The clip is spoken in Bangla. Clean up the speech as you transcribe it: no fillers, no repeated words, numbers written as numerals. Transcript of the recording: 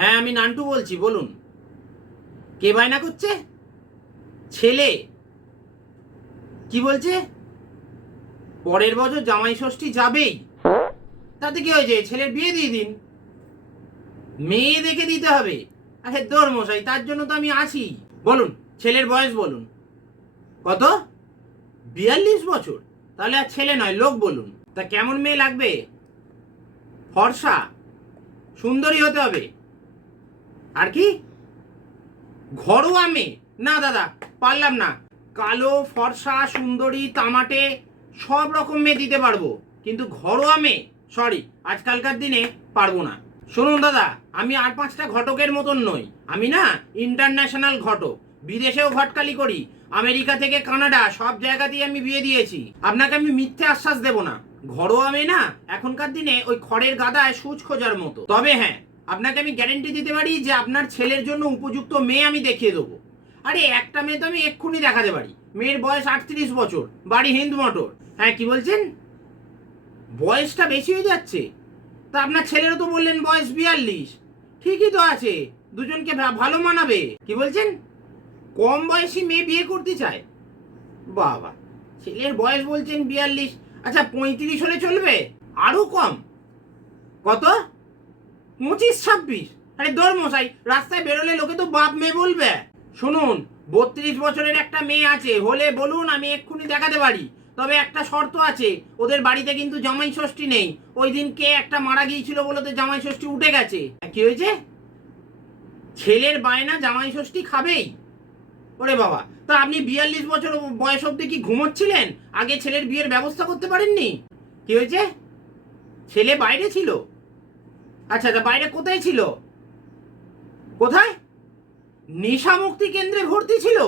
হ্যাঁ, আমি নান্টু বলছি, বলুন। কে বায়না করছে? ছেলে কি বলছে? পরের বছর জামাই ষষ্ঠী যাবেই, তাতে কি হয়েছে? ছেলের বিয়ে দিয়ে দিন, মেয়ে দেখে দিতে হবে। আরে দোর মশাই, তার জন্য তো আমি আছি। বলুন, ছেলের বয়স বলুন। কত? 42 বছর? তাহলে আর ছেলে নয়, লোক বলুন। তা কেমন মেয়ে লাগবে? ফর্সা সুন্দরী হতে হবে। আর কি? ঘরোয়া মেয়ে? না দাদা, পারলাম না। কালো, ফর্সা, সুন্দরী, তামাটে সব রকম মেয়ে দিতে পারবো, কিন্তু ঘরোয়া মেয়ে সরি, আজকালকার দিনে পারবো না। শুনুন দাদা, আমি আর 5টা ঘটকের মতন নই। আমি না ইন্টারন্যাশনাল ঘটক, বিদেশেও ঘটকালি করি। আমেরিকা থেকে কানাডা সব জায়গাতেই আমি বিয়ে দিয়েছি। আপনাকে আমি মিথ্যে আশ্বাস দেব না। ঘরোয়া মেয়ে না এখনকার দিনে ওই খড়ের গাদায় সূচ খোঁজার মতো। তবে হ্যাঁ, আপনাকে আমি গ্যারেন্টি দিতে পারি যে আপনার ছেলের জন্য উপযুক্ত মেয়ে আমি দেখিয়ে দেবো। আরে একটা মেয়ে তো আমি এক্ষুনি দেখাতে পারি। মেয়ের বয়স 38 বছর, বাড়ি হিন্দ মোটর। হ্যাঁ, কি বলছেন? বয়সটা বেশি হয়ে যাচ্ছে? তা আপনার ছেলেরও তো বললেন বয়স 42। ঠিকই তো আছে, দুজনকে ভালো মানাবে। কি বলছেন? কম বয়সী মেয়ে বিয়ে করতে চায়? বাবা, ছেলের বয়স বলছেন 42। আচ্ছা, 35 হলে চলবে? আরো কম? কত? 25-26? আরে দর মশাই, রাস্তায় বেরোলে লোকে তো বাপ মেয়ে বলবে। শুনুন, 32 বছরের একটা মেয়ে আছে, হলে বলুন, আমি এক্ষুনি দেখাতে পারি। তবে একটা শর্ত আছে, ওদের বাড়িতে কিন্তু জামাই ষষ্ঠী নেই। ওই দিন কে একটা মারা গিয়েছিল বলে তো জামাই ষষ্ঠী উঠে গেছে। কি হয়েছে? ছেলের বায়না জামাই ষষ্ঠী খাবেই? ওরে বাবা, তা আপনি 42 বছর বয়স অব্দি কি ঘুমোচ্ছিলেন? আগে ছেলের বিয়ের ব্যবস্থা করতে পারেননি? কি হয়েছে? ছেলে বাইরে ছিল? আচ্ছা, তা বাইরে কোথায় ছিল? কোথায়? নেশা মুক্তি কেন্দ্রে ভর্তি ছিল?